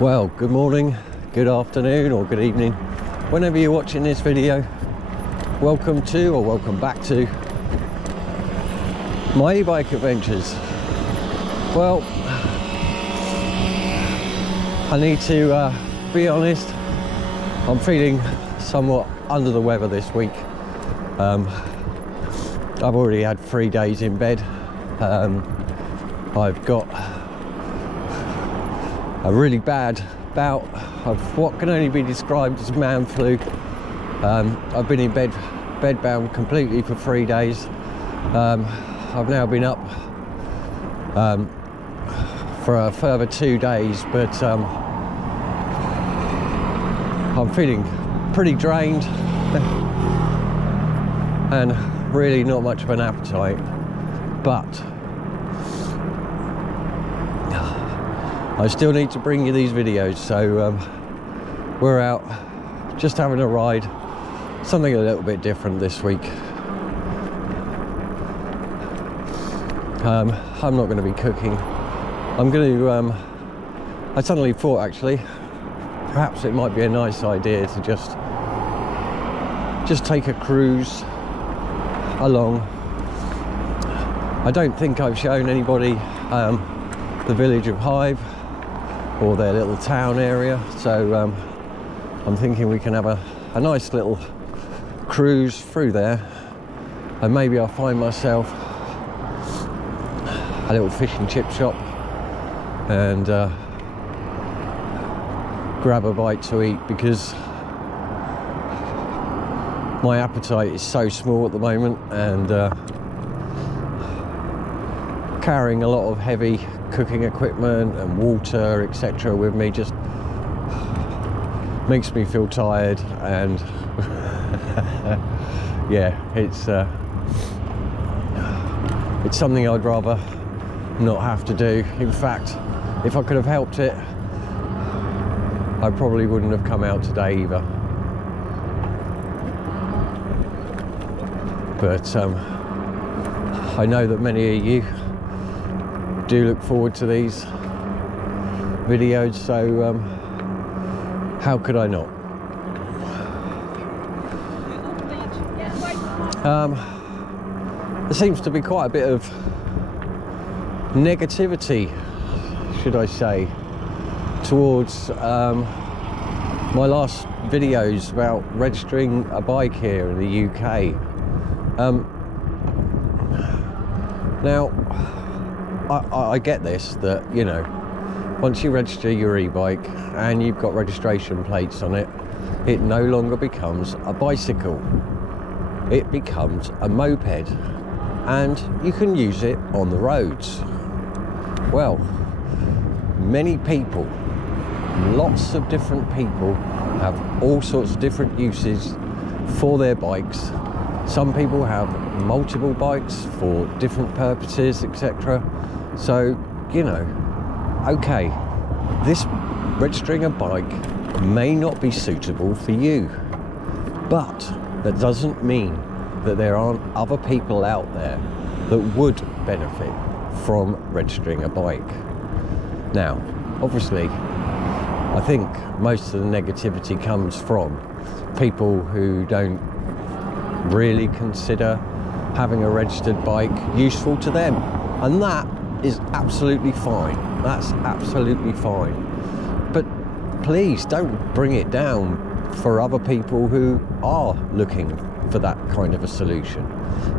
Well, good morning, good afternoon or good evening, whenever you're watching this video. Welcome to or welcome back to my e-bike adventures. Well, I need to be honest, I'm feeling somewhat under the weather this week. I've already had 3 days in bed. I've got a really bad bout of what can only be described as man flu. I've been in bedbound completely for 3 days. I've now been up for a further 2 days, but I'm feeling pretty drained and really not much of an appetite, but I still need to bring you these videos. So we're out just having a ride, something a little bit different this week. I'm not going to be cooking. I'm going to I suddenly thought actually perhaps it might be a nice idea to just take a cruise along. I don't think I've shown anybody the village of Hythe or their little town area, so I'm thinking we can have a nice little cruise through there, and maybe I'll find myself a little fish and chip shop and grab a bite to eat, because my appetite is so small at the moment, and carrying a lot of heavy cooking equipment and water etc with me just makes me feel tired, and yeah, it's something I'd rather not have to do. In fact, if I could have helped it, I probably wouldn't have come out today either. But I know that many of you do look forward to these videos, so how could I not? There seems to be quite a bit of negativity, should I say, towards my last videos about registering a bike here in the UK. Now, I get this, that, you know, once you register your e-bike and you've got registration plates on it, it no longer becomes a bicycle. It becomes a moped, and you can use it on the roads. Well, many people, lots of different people have all sorts of different uses for their bikes. Some people have multiple bikes for different purposes, etc. So, you know, okay, this registering a bike may not be suitable for you, but that doesn't mean that there aren't other people out there that would benefit from registering a bike. Now, obviously, I think most of the negativity comes from people who don't really consider having a registered bike useful to them, and that is absolutely fine. That's absolutely fine. But please don't bring it down for other people who are looking for that kind of a solution.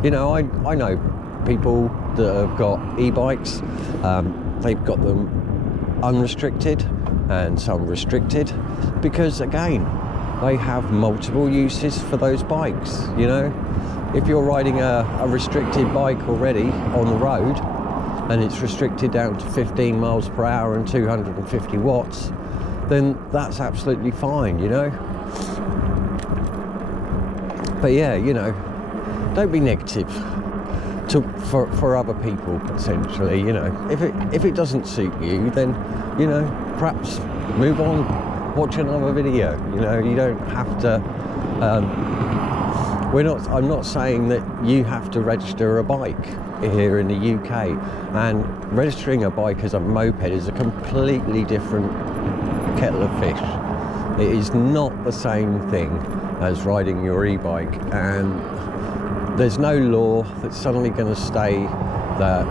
You know, I know people that have got e-bikes, they've got them unrestricted and some restricted, because again, they have multiple uses for those bikes. You know, if you're riding a restricted bike already on the road and it's restricted down to 15 miles per hour and 250 watts, then that's absolutely fine, you know. But yeah, you know, don't be negative for other people, essentially. You know, if it doesn't suit you, then, you know, perhaps move on, watch another video. You know, you don't have to I'm not saying that you have to register a bike here in the UK, and registering a bike as a moped is a completely different kettle of fish. It is not the same thing as riding your e-bike, and there's no law that's suddenly going to stay that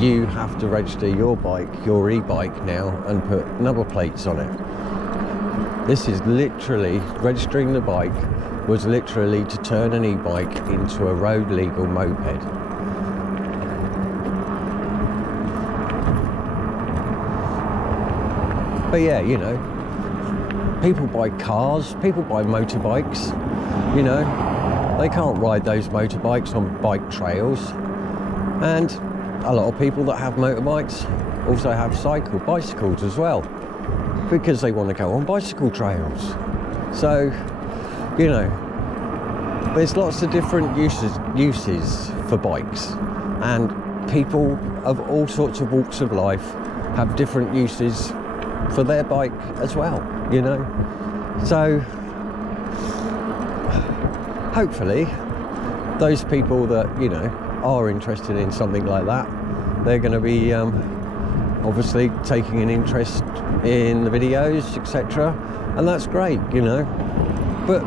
you have to register your bike, your e-bike now, and put number plates on it. This is literally, registering the bike was literally to turn an e-bike into a road legal moped. But yeah, you know, people buy cars, people buy motorbikes, you know, they can't ride those motorbikes on bike trails. And a lot of people that have motorbikes also have bicycles as well, because they want to go on bicycle trails. So, you know, there's lots of different uses for bikes, and people of all sorts of walks of life have different uses for their bike as well, you know. So hopefully those people that, you know, are interested in something like that, they're going to be obviously taking an interest in the videos, etc., and that's great, you know. But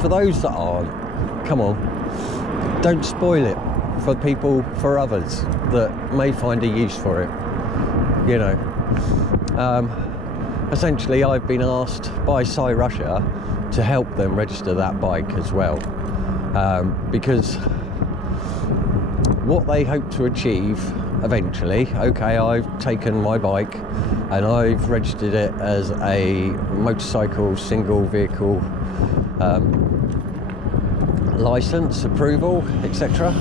for those that aren't, come on, don't spoil it for people, for others that may find a use for it, you know. Essentially, I've been asked by Cyrusher to help them register that bike as well, because what they hope to achieve eventually, okay, I've taken my bike and I've registered it as a motorcycle single vehicle license approval, etc.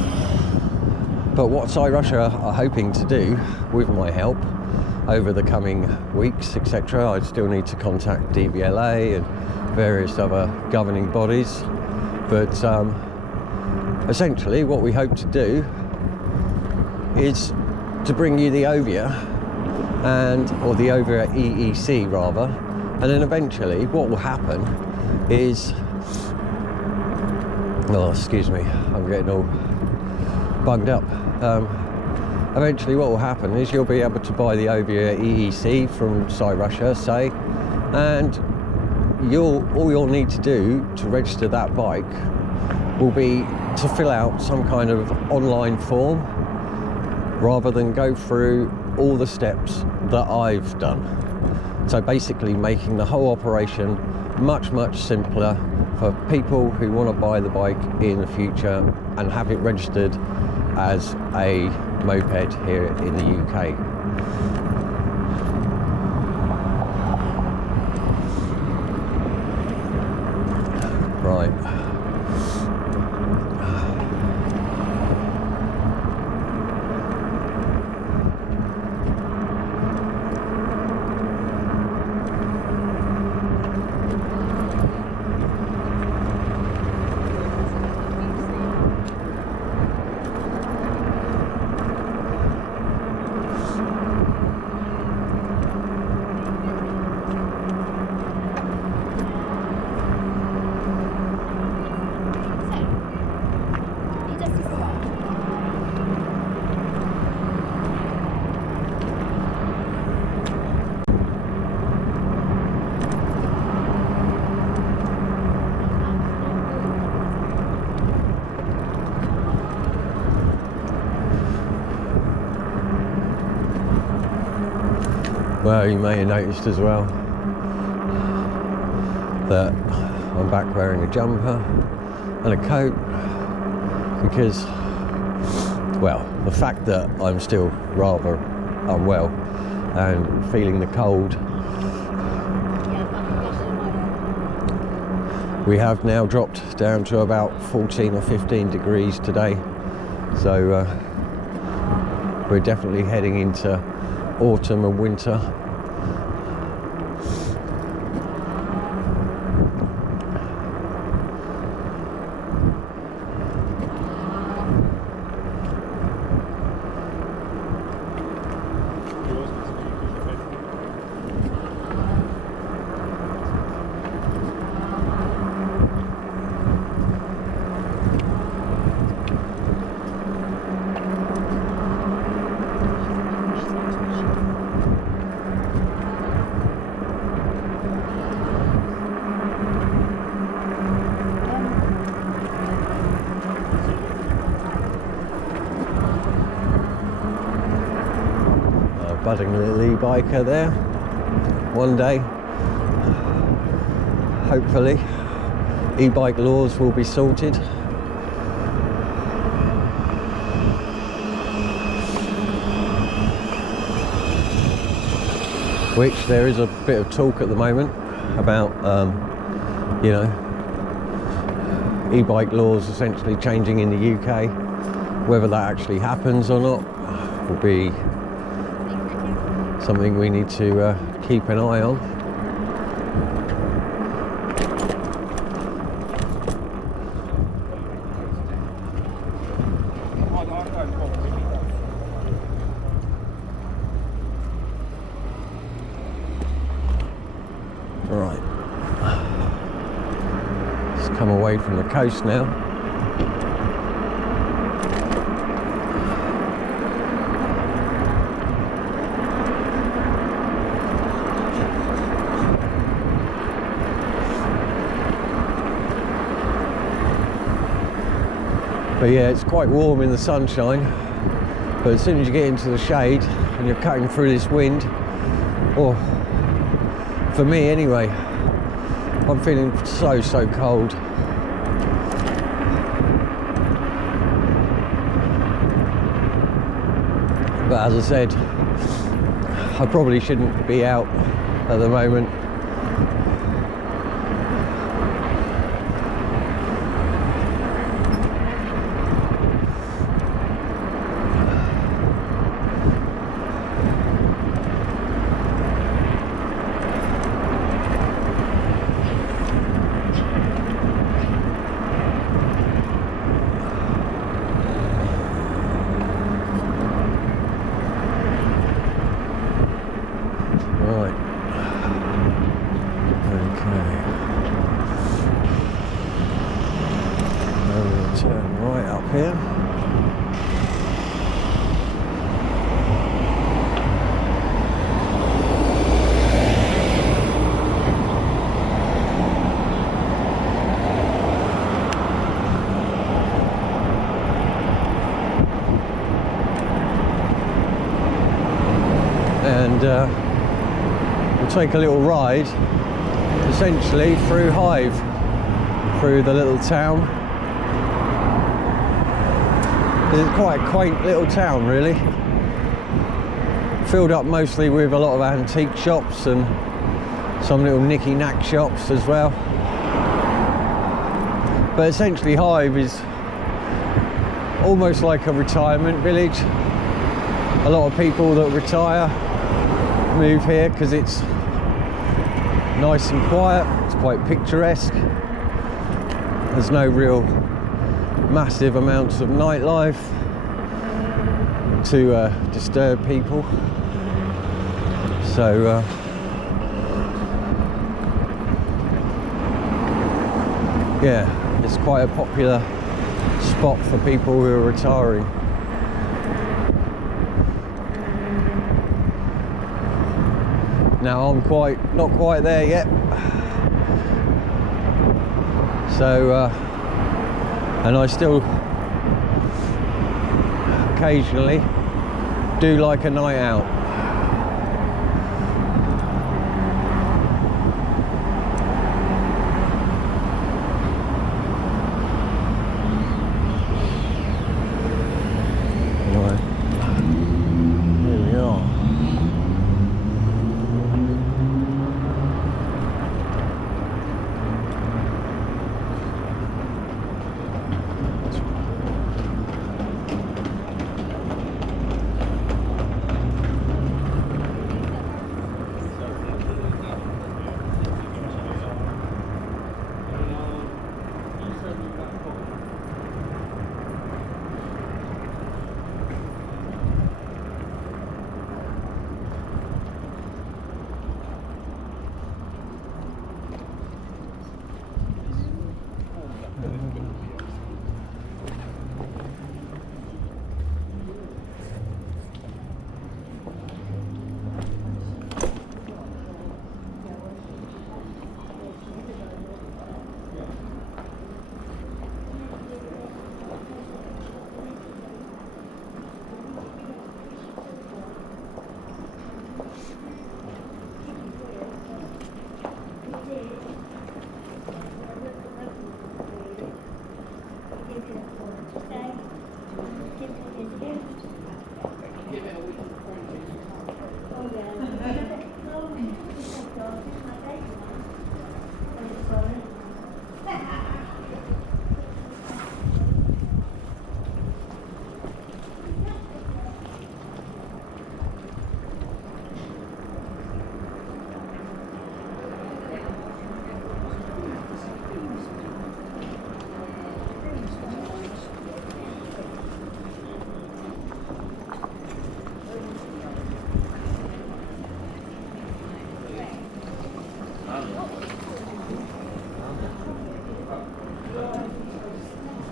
But what Cyrusher are hoping to do with my help over the coming weeks, etc., I still need to contact DVLA and various other governing bodies, but essentially what we hope to do is to bring you the Ovia, or the Ovia EEC rather, and then eventually what will happen is, oh excuse me, I'm getting all bunged up. Eventually what will happen is you'll be able to buy the Ovia EEC from Cyrusher, say, and all you'll need to do to register that bike will be to fill out some kind of online form, rather than go through all the steps that I've done. So basically making the whole operation much, much simpler for people who want to buy the bike in the future and have it registered as a moped here in the UK. Right. Well, you may have noticed as well that I'm back wearing a jumper and a coat, because, well, the fact that I'm still rather unwell and feeling the cold. We have now dropped down to about 14 or 15 degrees today, so we're definitely heading into autumn and winter. budding little e-biker there. One day, hopefully, e-bike laws will be sorted. Which there is a bit of talk at the moment about, you know, e-bike laws essentially changing in the UK. Whether that actually happens or not will be something we need to keep an eye on. Right, let's come away from the coast now. But yeah, it's quite warm in the sunshine, but as soon as you get into the shade and you're cutting through this wind, oh, for me anyway, I'm feeling so cold. But as I said, I probably shouldn't be out at the moment. Turn right up here. And we'll take a little ride essentially through Hythe, through the little town. It's quite a quaint little town, really. Filled up mostly with a lot of antique shops and some little knicky-knack shops as well. But essentially Hythe is almost like a retirement village. A lot of people that retire move here because it's nice and quiet. It's quite picturesque. There's no real massive amounts of nightlife to disturb people, so yeah, it's quite a popular spot for people who are retiring. Now I'm not quite there yet, so and I still occasionally do like a night out. Anyway, here we are.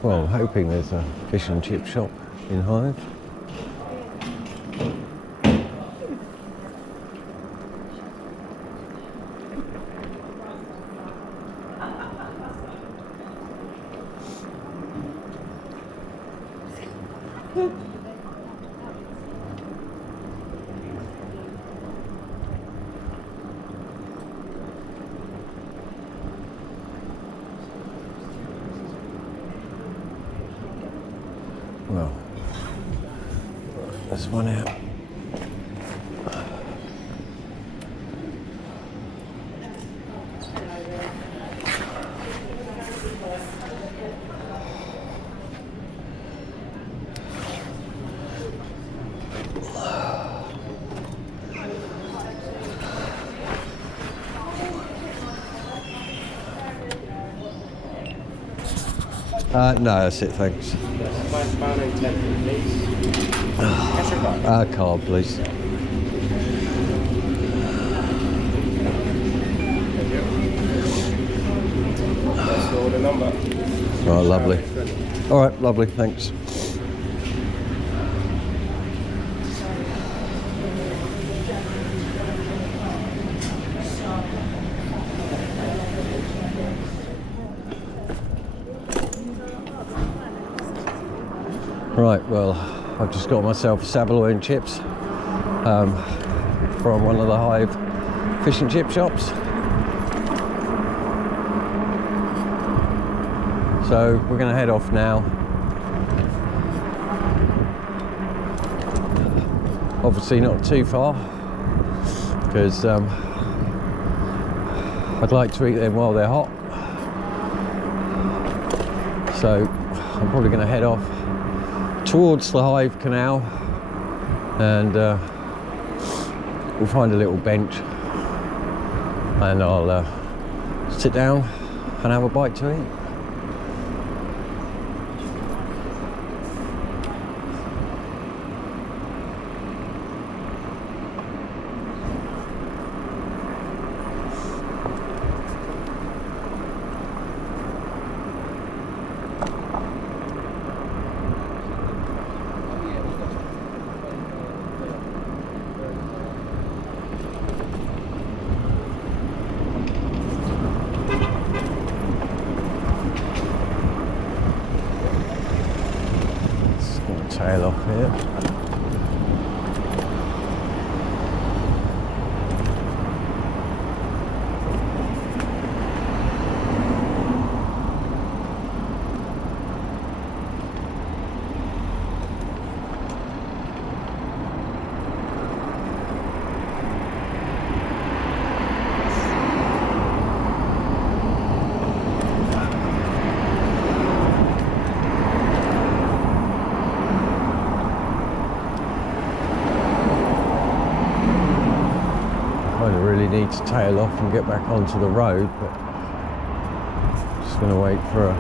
Well, I'm hoping there's a fish and chip shop in Hythe. Well, there's one out. No, that's it, thanks. Card, please. That's the order number. Oh, lovely. All right, lovely, thanks. Right, well, I've just got myself a saveloy and chips from one of the Hythe fish and chip shops. So we're going to head off now. Obviously not too far, because I'd like to eat them while they're hot. So I'm probably going to head off towards the Hythe Canal, and we'll find a little bench and I'll sit down and have a bite to eat. Tail off here. Need to tail off and get back onto the road, but just going to wait for a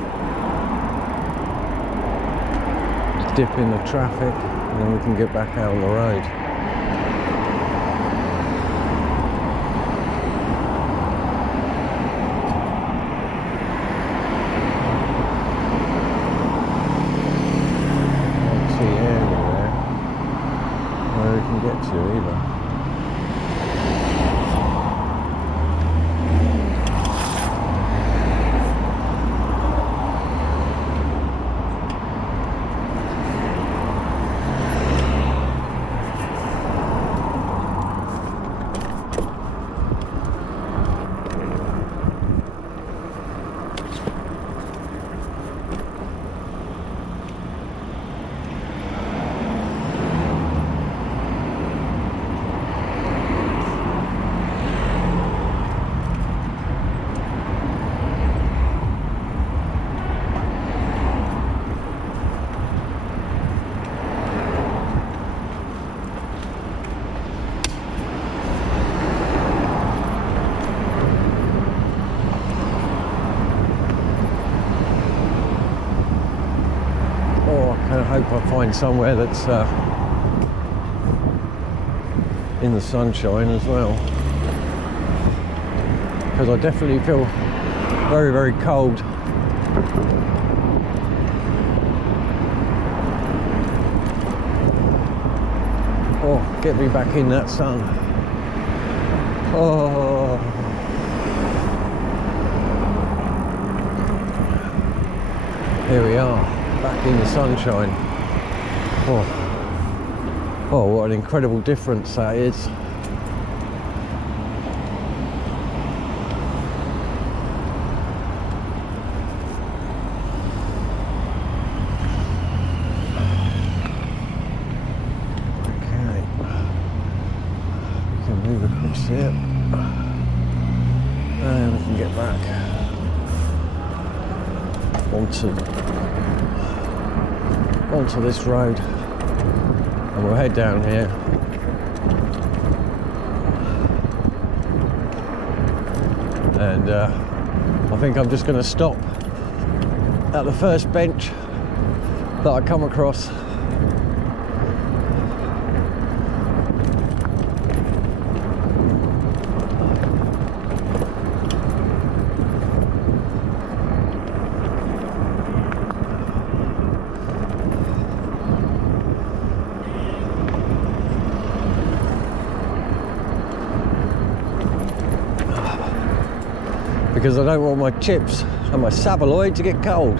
dip in the traffic and then we can get back out on the road. Can't see anywhere where we can get to either. I hope I find somewhere that's in the sunshine as well. because I definitely feel very, very cold. Oh, get me back in that sun. Oh. Here we are, back in the sunshine. Oh, what an incredible difference that is. Okay, we can move across here, and we can get back onto this road, and we'll head down here. And I think I'm just going to stop at the first bench that I come across. Because I don't want my chips and my saveloy to get cold.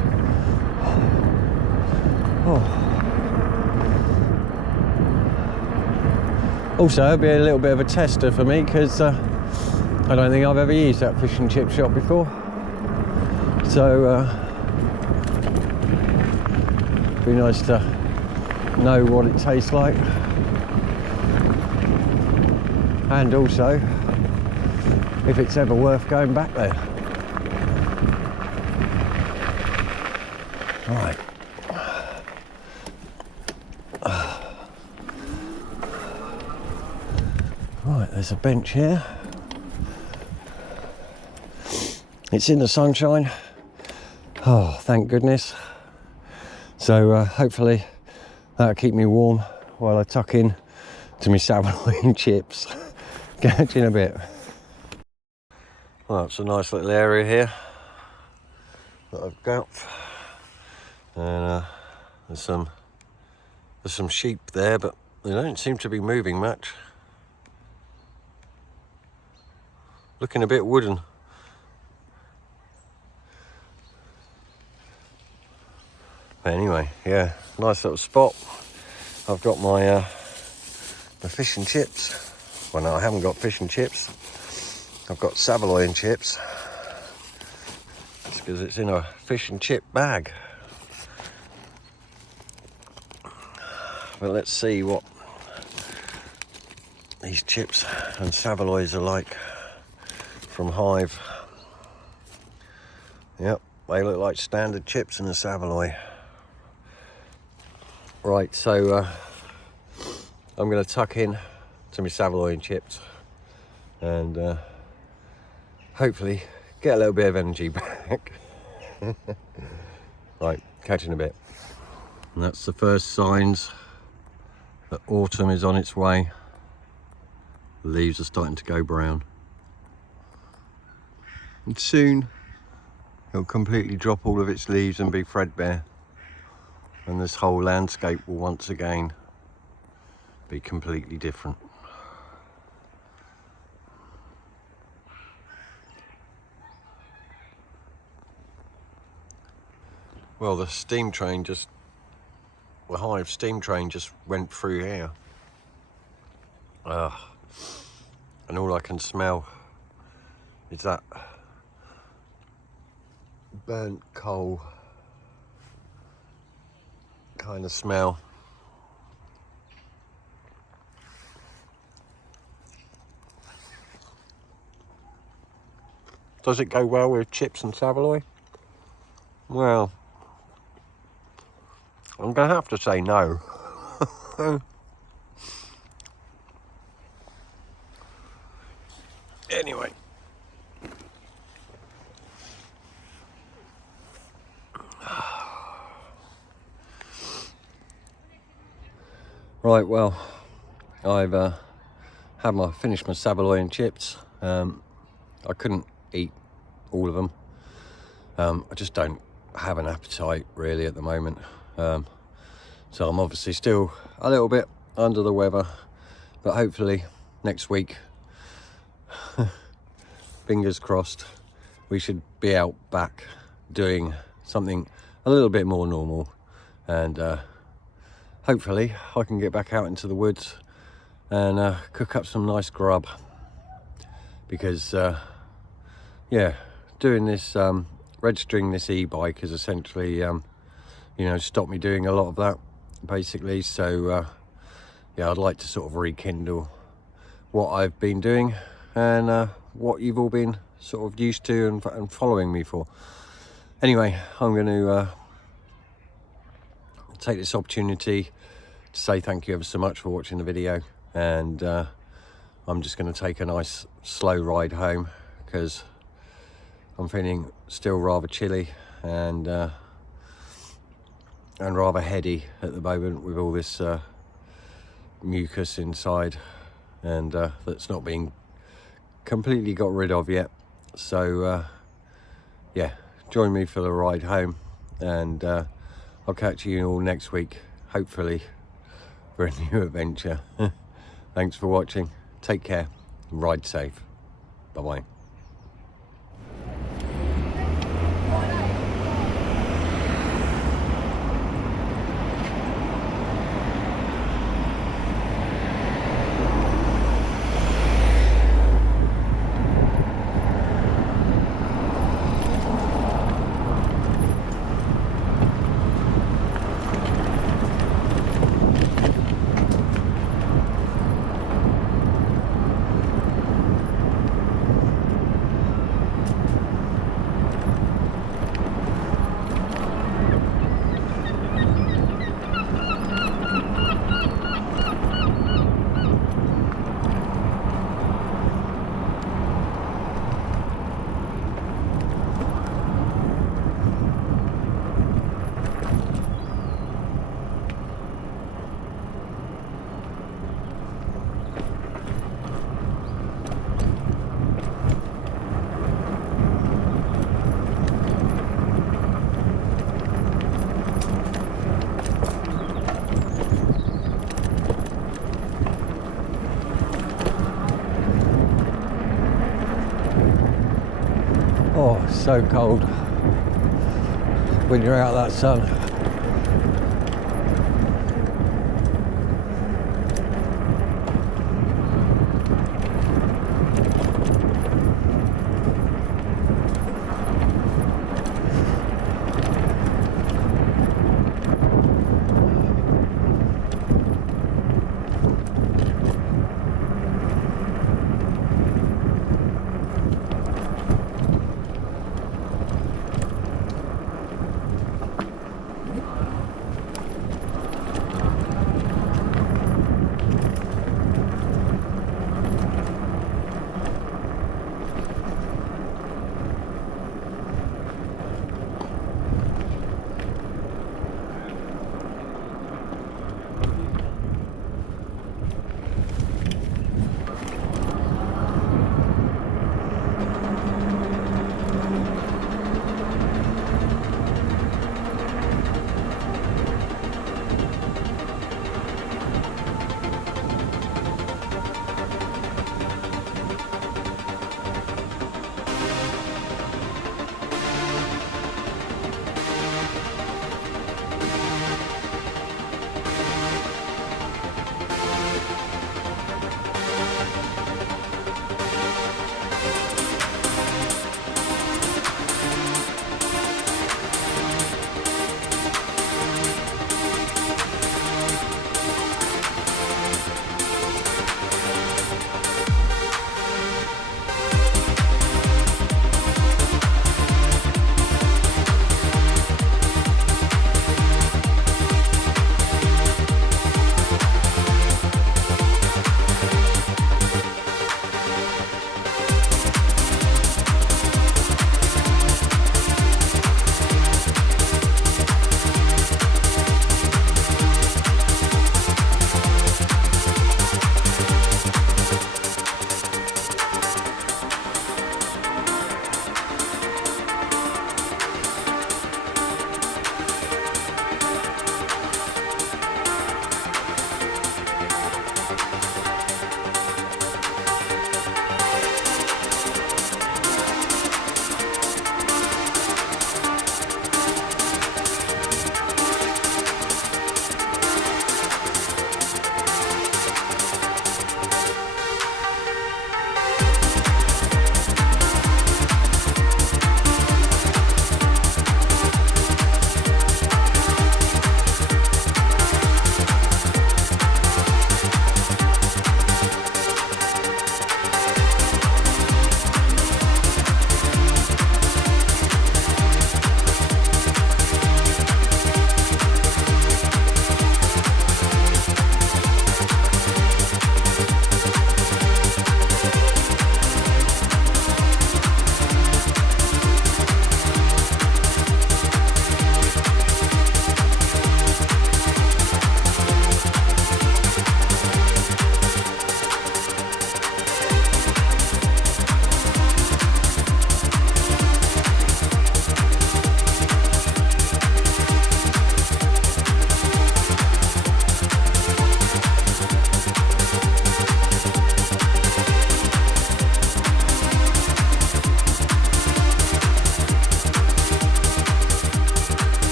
Oh. Also, it'll be a little bit of a tester for me because I don't think I've ever used that fish and chip shop before. So, it'd be nice to know what it tastes like. And also, if it's ever worth going back there. Right. Right, there's a bench here. It's in the sunshine. Oh, thank goodness. So hopefully that'll keep me warm while I tuck in to my saveloy and chips. Catch you in a bit. Well, it's a nice little area here that I've got, and there's some sheep there, but they don't seem to be moving much. Looking a bit wooden. But anyway, yeah, nice little spot. I've got my fish and chips. Well, no, I haven't got fish and chips. I've got saveloy and chips. It's because it's in a fish and chip bag. But let's see what these chips and saveloys are like from Hythe. Yep, they look like standard chips and a saveloy. Right, so I'm going to tuck in to my saveloy and chips and hopefully get a little bit of energy back. Right, catch you in a bit. And that's the first signs that autumn is on its way. The leaves are starting to go brown. And soon it'll completely drop all of its leaves and be threadbare. And this whole landscape will once again be completely different. Well, the steam train the Hythe steam train just went through here. And all I can smell is that burnt coal kind of smell. Does it go well with chips and saveloy? Well, I'm going to have to say no. Anyway. Right, well, I've finished my saveloy and chips. I couldn't eat all of them. I just don't have an appetite really at the moment. So I'm obviously still a little bit under the weather, but hopefully next week, fingers crossed, we should be out back doing something a little bit more normal, and hopefully I can get back out into the woods and cook up some nice grub, because yeah, doing this, registering this e-bike has essentially you know, stopped me doing a lot of that basically. So yeah, I'd like to sort of rekindle what I've been doing and what you've all been sort of used to and following me for. Anyway, I'm going to take this opportunity to say thank you ever so much for watching the video, and I'm just going to take a nice slow ride home because I'm feeling still rather chilly and rather heady at the moment with all this mucus inside, and that's not being completely got rid of yet. So yeah, join me for the ride home, and I'll catch you all next week, hopefully, for a new adventure. Thanks for watching. Take care. Ride safe. Bye-bye. Oh, so cold when you're out of that sun.